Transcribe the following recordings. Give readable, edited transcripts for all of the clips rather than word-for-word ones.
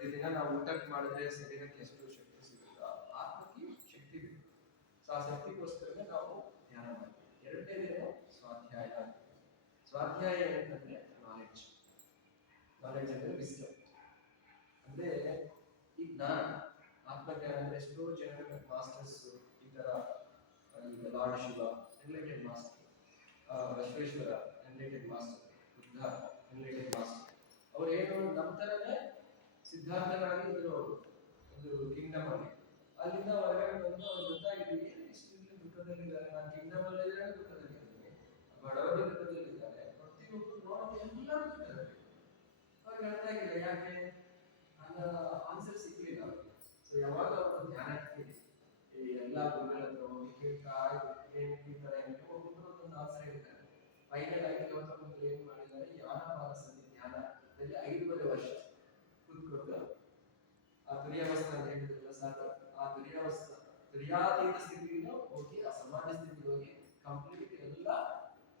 ಪ್ರತಿದಿನ ನಾವು ಊಟ ಮಾಡಿದ್ರೆ ಶರೀರಕ್ಕೆ ಎಷ್ಟು ಶಕ್ತಿ ಸಿಗುತ್ತೋ ಆತ್ಮಕ್ಕೆ ಶಕ್ತಿ ಬೇಕು. ಸೊ ಆ ಶಕ್ತಿಗೋಸ್ಕರ ನಾವು ಧ್ಯಾನ ಮಾಡ್ತೀವಿ. ಎರಡನೇದೇನು ಸ್ವಾಧ್ಯಾಯ. ಸ್ವಾಧ್ಯಾಯ ಏನಂತಂದ್ರೆ ನಾಲೆಡ್ಜ್. ನಾಲೆಡ್ಜ್ ಅಂದ್ರೆ ವಿಸ್ಡಮ್ ಅಂದ್ರೆ ಈ ಜ್ಞಾನ. ಆತ್ಮಜ್ಞಾನ ಅಂದ್ರೆ ಎಷ್ಟೋ ಜನರ ಮಾಸ್ಟರ್ಸ್ ಈ ತರ, ಈಗ lord Shiva enlightened master, Basaveshwara enlightened master, Buddha enlightened master, ಅವ್ರು ಏನು ನಮ್ಮ ತರನೇ ಸಿದ್ಧಾರ್ಥರಾಗಿ ಇದ್ರು. ಒಂದು ಕಿಂಗ್ಡಮ್ ಅಲ್ಲಿ ಅಲ್ಲಿಂದ ಹೊರಗಡೆ ಬಂದು ಅವ್ರು ಗೊತ್ತಾಗಿದೆ ಇಷ್ಟು ದುಃಖದಲ್ಲಿದ್ದಾರೆ, ನಾನು ಕಿಂಗ್ಡಮ್ ಅಲ್ಲಿ ದುಃಖದಲ್ಲಿದ್ದೀನಿ, ಬಡವರು ದುಃಖದಲ್ಲಿದ್ದಾರೆ, ಪ್ರತಿಯೊಬ್ಬರು ನೋಡೋದು ಎಲ್ಲರೂ ದುಃಖದಲ್ಲಿ. ಅವ್ರಿಗೆ ಅರ್ಥ ಆಗಿಲ್ಲ ಯಾಕೆ ಅನ್ನೋ ಆನ್ಸರ್ ಸಿಗ್ಲಿಲ್ಲ. ಸೊ ಯಾವಾಗ ಅವರು ಧ್ಯಾನಕ್ಕೆ ಈ ಎಲ್ಲಾ ಗುರುಗಳ ಹತ್ರ ಹೋಗಿ ಕೇಳ್ತಾ ಈ ತರ ಒಬ್ಬೊಬ್ಬರು ಒಂದೊಂದು ಆನ್ಸರ್ ಹೇಳಿದ್ದಾರೆ. ಫೈನಲ್ ಆಗಿ ಗೌತಮ ಏನ್ ಮಾಡಿದ್ದಾರೆ, ಯಾನಪಾನ ಸಂಧಿ ಧ್ಯಾನದಲ್ಲಿ 5.5 ವರ್ಷ ಕೂತ್ಕೊಂಡು ಆ ತುರ್ಯಾವಸ್ಥೆ ಅಂತ ಹೇಳಿದ್ರಲ್ಲ ಸಾಕು, ಆ ತುರ್ಯಾತೀತ ಸ್ಥಿತಿಯನ್ನು ಹೋಗಿ ಆ ಸಮಾಧಿ ಸ್ಥಿತಿಗೆ ಹೋಗಿ ಕಂಪ್ಲೀಟ್ ಎಲ್ಲ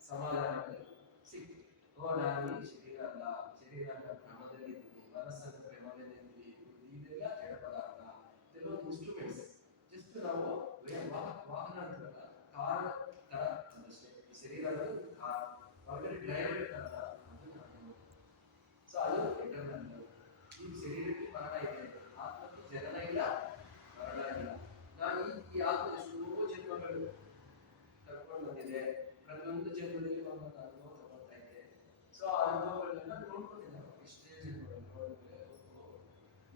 ಸಮಾಧಾನಗಳು ಸಿಕ್ತು. ಓ ನಾನು ಈ ಶರೀರ ಅಲ್ಲ, ಶರೀರ ಭ್ರಮದಲ್ಲಿ ಇದ್ದೀನಿ, ಮನಸ್ಸನ್ನು ಭ್ರಮದಲ್ಲಿ ಇದ್ದೀನಿ, ಇದೆಲ್ಲ ಜಡ ಪದಾರ್ಥ, ಇದೆಲ್ಲ ಇನ್ಸ್ಟ್ರೂಮೆಂಟ್ಸ್. ಜಸ್ಟ್ ನಾವು ವಾಹನ ಅಂತಾರಲ್ಲ, ಕಾರ್ ತರ ಅಂದಷ್ಟೇ. ಈ ಶರೀರದಲ್ಲಿ ಕಾರ್ ಒಳಗಡೆ ಡ್ರೈವರ್ ಇರ್ತಾರಲ್ಲ, ಅದು ನಾನು. ಸೊ ಅದು ಎಟರ್ನಲ್. ಈ ಶರೀರಕ್ಕೆ ಮರಣ ಇದೆ, ಆತ್ಮಕ್ಕೆ ಜನನ ಇಲ್ಲ, ಮರಣ ಇಲ್ಲ. ನಾನು ಈ ಆತ್ಮ ಎಷ್ಟೋ ಜನ್ಮಗಳು ಕರ್ಕೊಂಡು ಬಂದಿದೆ, ಪ್ರತಿಯೊಂದು ಜನ್ಮದಲ್ಲಿ ಒಂದೊಂದು ಅನುಭವ ತಗೊಳ್ತಾ ಇದೆ. ಸೊ ಆ ಅನುಭವಗಳನ್ನೆಲ್ಲ ನೋಡ್ಕೊಂಡಿದ್ದೆ ನಾವು ಇಷ್ಟೇ ಜನ್ಮಗಳು ನೋಡಿದ್ರೆ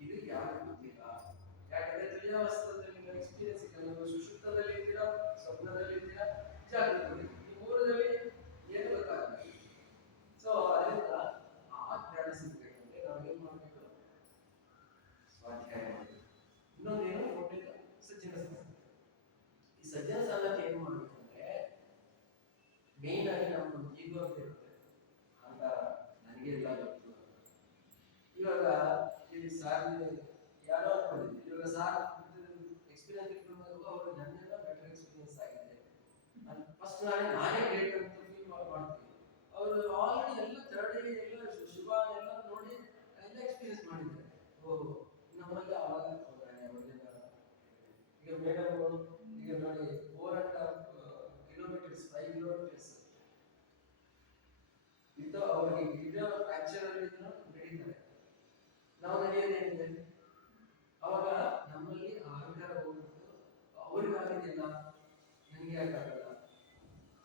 ಇದು ಯಾರಿಗೂ ಗೊತ್ತಿಲ್ಲ. ಯಾಕಂದ್ರೆ ತುರ್ಯಾವಸ್ಥದಲ್ಲಿ ನೀವು ಎಕ್ಸ್ಪೀರಿಯನ್ಸ್ ಇಲ್ಲ. ನೀವು ಸುಷುಪ್ತದಲ್ಲಿ ಇರ್ತೀರಾ, ಸ್ವಪ್ನದಲ್ಲಿ ಇರ್ತೀರಾ, ಜಾಗೃತದಲ್ಲಿ, ಈ ಮೂರರಲ್ಲಿ ಏನು ಗೊತ್ತಾಗಲ್ಲ. ಸೊ ಅದರಿಂದ ಆ ಜ್ಞಾನ ಸಿಗ್ಬೇಕಂದ್ರೆ ನಾವು ಏನ್ ಮಾಡ್ಬೇಕು, ಸ್ವಾಧ್ಯಾಯ ಮಾಡಬೇಕು. ಇನ್ನೊಂದೇನು ಕೊಟ್ಟಿದ್ದು ಸಜ್ಜನ ಸಂಗತಿ. ಈ ಸಜ್ಜನ ಸಂಗತಿ ಏನ್ ಮಾಡ್ಬೇಕು ಅಂದ್ರೆ ಮೇನ್ ಆಗಿ ನಮ್ಗೊಂದು ಈಗೋ ಅಂತ ಇರುತ್ತೆ, ಅಂತ ನನಗೆ ಎಲ್ಲ ಗೊತ್ತು. ಇವಾಗ ಈ ಸಾರ್ ಯಾರೋ ಅನ್ಕೊಂಡಿದ್ದೆ, ಇವಾಗ ಸಾರ್ ಎಕ್ಸ್ಪೀರಿಯನ್ಸ್ ಇಟ್ಕೊಂಡು ಅವರು ನನ್ನೆಲ್ಲ ಬೆಟರ್ ಎಕ್ಸ್ಪೀರಿಯನ್ಸ್ ಆಗಿದೆ, ಫಸ್ಟ್ ನಾನೇ ಗ್ರೇಟ್ ಅಂತ ಫೀಲ್ ಮಾಡ್ತೀವಿ. ಅವರು ಆಲ್ರೆಡಿ ಎಲ್ಲ ಥರ್ಡ್ ಇಯರ್ ಎಲ್ಲ ಶಿವ ಎಲ್ಲ ನೋಡಿ ಎಲ್ಲ ಎಕ್ಸ್ಪೀರಿಯನ್ಸ್ ಮಾಡಿದ್ದಾರೆ. ಓಹ್ ನಮ್ಮಲ್ಲಿ ಆವಾಗ ಈಗ ಮೇಡಮ್ ಈಗ ನೋಡಿ 4.5 ಕಿಲೋಮೀಟರ್ಸ್ 5 ಕಿಲೋಮೀಟರ್ಸ್ ಇದ್ದು ಅವ್ರಿಗೆ ಇರೋ ಫ್ರಾಕ್ಚರ್ ಅಲ್ಲಿ ನಡೀತಾರೆ. ನಾವು ನಡೆಯೋದೇನಿದೆ ಅವಾಗ ನಮ್ಮಲ್ಲಿ ಅಹಂಕಾರ ಹೋಗ್ಬಿಟ್ಟು ಅವ್ರಿಗೆ ಆಗಿದೆಯಲ್ಲ ನನಗೆ ಯಾಕಾಗಲ್ಲ,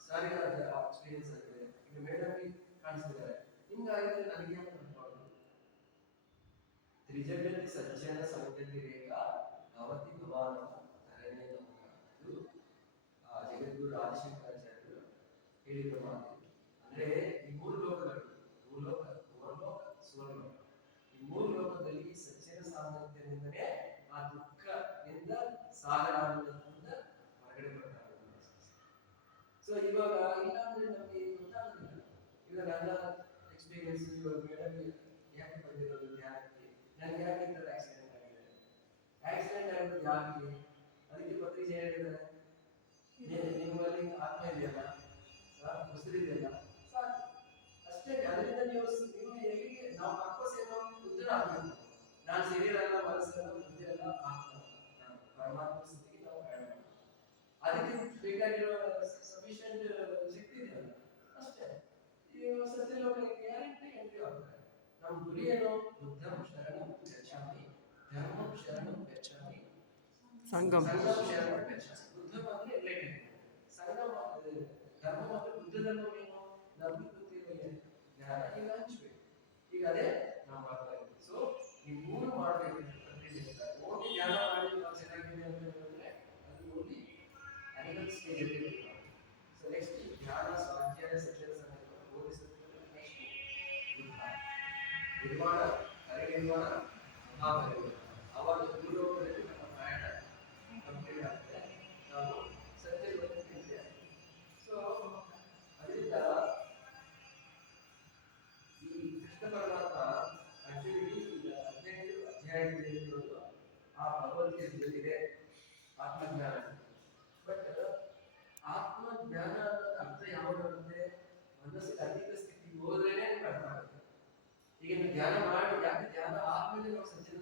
ಸಾರಿಗೆ ಎಕ್ಸ್ಪೀರಿಯನ್ಸ್ ಆಗಿದೆ, ಈಗ ಮೇಡಮ್ ಕಾಣಿಸ್ತಿದ್ದಾರೆ, ನಿಮ್ಗಾಗಿದೆ ನನಗೆ ಯಾಕೆ ಅನ್ಬಾರ್ದು. ತ್ರಿಜಗತಿ ಸಜ್ಜನ ಸಂಗತಿ ರೇಖ ಭವತಿ ಭವಾನ ತರನೇ ನಮಃ. ಇದು ಜಗದ್ಗುರು ಆದಿಶಂಕರಾಚಾರ್ಯರು ಹೇಳಿದ ಮಾತು. ಅಂದ್ರೆ ಈ ಮೂರು ಲೋಕಗಳು, ಭೂಲೋಕ, ಭೂಲೋಕ, ಸ್ವರ್ಲೋಕ, ಈ ಮೂರು ಲೋಕದಲ್ಲಿ ಸಜ್ಜನ ಸಾಮರ್ಥ್ಯದಿಂದಲೇ ಆ ದುಃಖದಿಂದ ಸಾಗರದಿಂದ ಹೊರಗಡೆ ಬರ್ತಾರೆ. ಸೊ ಇವಾಗ ಇಲ್ಲ ಅಂದ್ರೆ ನಮಗೆ ಗೊತ್ತಾಗೋದಿಲ್ಲ. ಇವಾಗ ನನ್ನ ಎಕ್ಸ್ಪೀರಿಯನ್ಸ್, ಇವಾಗ ಮೇಡಮ್ ಯಾಕೆ ಬಂದಿರೋದು ಧ್ಯಾನಕ್ಕೆ, ನನಗೆ ಯಾಕೆ ಈ ಥರ ಆಕ್ಸಿಡೆಂಟ್ ಆಗಿದೆ, ಆಕ್ಸಿಡೆಂಟ್ ಆಗೋದು ಯಾಕೆ, ಅದಕ್ಕೆ ಪತ್ರಿಕೆ ಹೇಳಿದ್ದಾರೆ ನಿಮ್ಮಲ್ಲಿ ಆತ್ಮ ಇದೆಯಲ್ಲ, ಉಸಿರಿದೆಯಲ್ಲ, ಸಾಕು ಅಷ್ಟೇ. ಅದರಿಂದ ನೀವು ಎಲ್ಲಿಗೆ ನಾವು ಪರ್ಪಸ್ ಏನೋ ಉತ್ತರ ಆಗಬೇಕು. ನಾನು ಶರೀರ ಅಲ್ಲ, ಮನಸ್ಸಲ್ಲ, ಬುದ್ಧಿ ಅಲ್ಲ, ಆತ್ಮ, ನಾನು ಪರಮಾತ್ಮ ಸ್ಥಿತಿಗೆ ನಾವು ಪ್ರಯಾಣ ಮಾಡಬೇಕು. ಅದಕ್ಕೆ ಬೇಕಾಗಿರೋ ಸಫಿಷಿಯಂಟ್ ಶಕ್ತಿ ಇದೆಯಲ್ಲ ಅಷ್ಟೇ. ಈ ಸತ್ಯಲೋಕಕ್ಕೆ ಗ್ಯಾರಂಟಿ ಎಂಟ್ರಿ ಆಗ್ತಾರೆ. ನಮ್ಮ ಗುರಿ ಏನು, ಬುದ್ಧಂ ಶರಣಂ ಗಚ್ಚಾಮಿ, ಧರ್ಮಂ ಶರಣಂ ಗಚ್ಚಾಮಿ, ಸಂಘಂ ಶರಣಂ ಗಚ್ಚಾಮಿ. ಬುದ್ಧಂ ಅಂದ್ರೆ ಎನ್ಲೈಟೆನ್ಮೆಂಟ್, ಸಂಘಂ ಧರ್ಮ ಅಂದ್ರೆ ಬುದ್ಧ ಧರ್ಮ ಏನು, ನಮಗೆ ಗೊತ್ತಿರೋ ಜ್ಞಾನ ಈಗ ಹಂಚ್ಬೇಕು. ಈಗ ಅದೇ ನಾವು ಮಾಡ್ತಾ ಇದ್ದೀವಿ. ಸೊ ಈ ಮೂರು ಮಾಡಬೇಕು. ಓದಿ ಜ್ಞಾನ ಮಾಡಿ ನಾವು ಚೆನ್ನಾಗಿದೆ ಅಂತಂದ್ರೆ ಅದು ಓದಿ ಅನಿಮಲ್ ಸ್ಟೇಜ್ ಅಲ್ಲಿ ಇರುತ್ತೆ. ಸೊ ನೆಕ್ಸ್ಟ್ ಜ್ಞಾನ ಸ್ವಾಧ್ಯಾಯ ಸಜ್ಜನ ಸಂಗತಿಗಳನ್ನು ಬೋಧಿಸುತ್ತದೆ. ನೆಕ್ಸ್ಟ್ ನಿರ್ಮಾಣ, ಪರಿನಿರ್ಮಾಣ, ಮಹಾಪರಿನಿರ್ಮಾಣ. ಅವಾಗ ಭೂಲೋಕದಲ್ಲಿ ನಮ್ಮ ಪ್ರಯಾಣ ಕಂಪ್ಲೀಟ್ ಆಗುತ್ತೆ, ನಾವು ಸತ್ಯಲೋಕಕ್ಕೆ ಎಂಟ್ರಿ ಆಗ್ತೀವಿ. ಸೊ ಅದರಿಂದ ಈ ಕೃಷ್ಣ ಪರಮಾತ್ಮ ಆಕ್ಚುಲಿ 15 ಅಧ್ಯಾಯಗಳಿರೋದು ಆ ಭಗವದ್ಗೀತೆಯಲ್ಲಿದೆ ಆತ್ಮಜ್ಞಾನ. ಬಟ್ ಆತ್ಮಜ್ಞಾನ ಅನ್ನೋದು ಅರ್ಥ ಯಾವಾಗ ಬರುತ್ತೆ, ಮನಸ್ಸಿಗೆ ಅತೀತ ಸ್ಥಿತಿಗೆ ಹೋದ್ರೇನೆ ನಿಮ್ಗೆ ಅರ್ಥ ಆಗುತ್ತೆ. ಈಗ ನೀವು ಧ್ಯಾನ ಮಾಡಿ, ಯಾಕೆ ಧ್ಯಾನ ಆದ್ಮೇಲೆ ನಾವು ಸಜ್ಜನ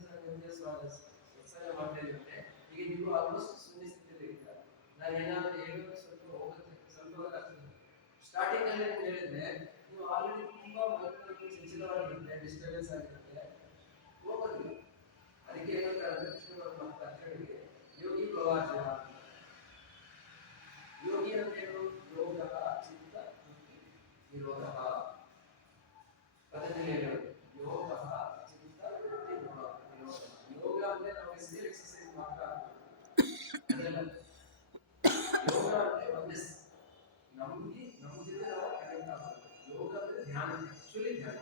ಮಾಡ್ತಾ ಇದ್ದೇನೆ. ಈಗ ನೀವು ಆಲ್ಮೋಸ್ಟ್ ಶೂನ್ಯ ಸ್ಥಿತಿಯಲ್ಲಿ ಇದ್ದೀರಾ. ನಾನು ಏನಾದರೂ ಹೇಳಿದ್ರೆ ಸ್ವಲ್ಪ ಹೋಗುತ್ತೆ, ಸ್ವಲ್ಪ ಸ್ಟಾರ್ಟಿಂಗ್ ಅಲ್ಲಿ ಹೇಳಿದ್ರೆ ನೀವು ಆಲ್ರೆಡಿ ತುಂಬಾ ಚಂಚಲವಾಗಿರುತ್ತೆ, ಡಿಸ್ಟರ್ಬೆನ್ಸ್ ಆಗಿರುತ್ತೆ, ಹೋಗೋದಿಲ್ಲ. ಅದಕ್ಕೆ ಏನಂತಾರೆ ಕೃಷ್ಣ ಅರ್ಥಗಳಿಗೆ ಯೋಗಿ ಪ್ರವಾಚನ. ಯೋಗಿ ಅಂತೇನು? ಯೋಗ ಚಿತ್ತ ವೃತ್ತಿ ನಿರೋಧ ಪದದಲ್ಲಿ ಹೇಳೋದು. ಯೋಗ ಚಿತ್ತ ವೃತ್ತಿ ನಿರೋಧ. ಯೋಗ ಅಂದ್ರೆ ನಾವು ಫಿಸಿಕಲ್ ಎಕ್ಸರ್ಸೈಸ್ ಮಾತ್ರ ಅದಲ್ಲ. ಯೋಗ ಅಂದ್ರೆ ಒಂದೆಸ್ ನಮ್ಗೆ ನಮ್ಮ ಜೊತೆ ನಾವು ಕನೆಕ್ಟ್ ಆಗಬೇಕು. ಯೋಗ ಅಂದ್ರೆ ಧ್ಯಾನ, ಆಕ್ಚುಲಿ ಧ್ಯಾನ.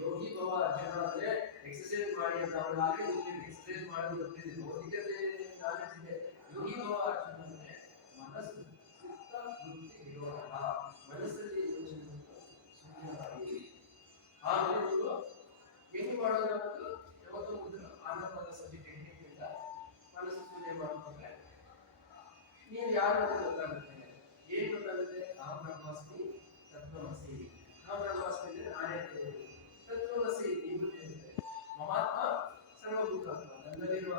ಯೋಗಿ ಭವ ಅರ್ಜುನ ಅಂದ್ರೆ ಎಕ್ಸರ್ಸೈಸ್ ಮಾಡಿ ಅಂತ ಅವ್ರು ಆಲ್ರೆಡಿ ಗೊತ್ತಿದೆ, ಎಕ್ಸರ್ಸೈಸ್ ಮಾಡೋದು ಗೊತ್ತಿದೆ, ಭೌತಿಕತೆ ನಾಲೆಜ್ ಇದೆ. ಯೋಗಿ ಭವ ಅರ್ಜುನ ಅಂದ್ರೆ ಮನಸ್ಸು ಚಿತ್ತ ವೃತ್ತಿ ನಿರೋಧ. ಮನಸ್ಸಲ್ಲಿ ಯೋಚನೆ ಶೂನ್ಯವಾಗಿ. ಆಮೇಲೆ ನೀವು ಹೆಂಗ್ ಮಾಡೋದು ಅನ್ನೋದು ಯಾವತ್ತೂ ಮೊದಲು ಆನಂದದ ಸತಿ ಟೆಕ್ನಿಕ್ ಇಂದ ಮನಸ್ಸು ಶೂನ್ಯ ಮಾಡ್ಕೊಂಡ್ರೆ ನೀವು ಯಾರು ಅಂತ ಗೊತ್ತಾಗುತ್ತೆ. ಏನ್ ಗೊತ್ತಾಗುತ್ತೆ? ಅಹಂ ಬ್ರಹ್ಮಾಸ್ಮಿ ತತ್ವಮಸಿ. ಅಹಂ ಬ್ರಹ್ಮಾಸ್ಮಿ ಅಂದ್ರೆ ನಾನೇ ದೇವರು. ತತ್ವಮಸಿ ನೀವು ದೇವತೆ. ಮಮಾತ್ಮ ಸರ್ವಭೂತಾತ್ಮ. ನನ್ನಲ್ಲಿರುವ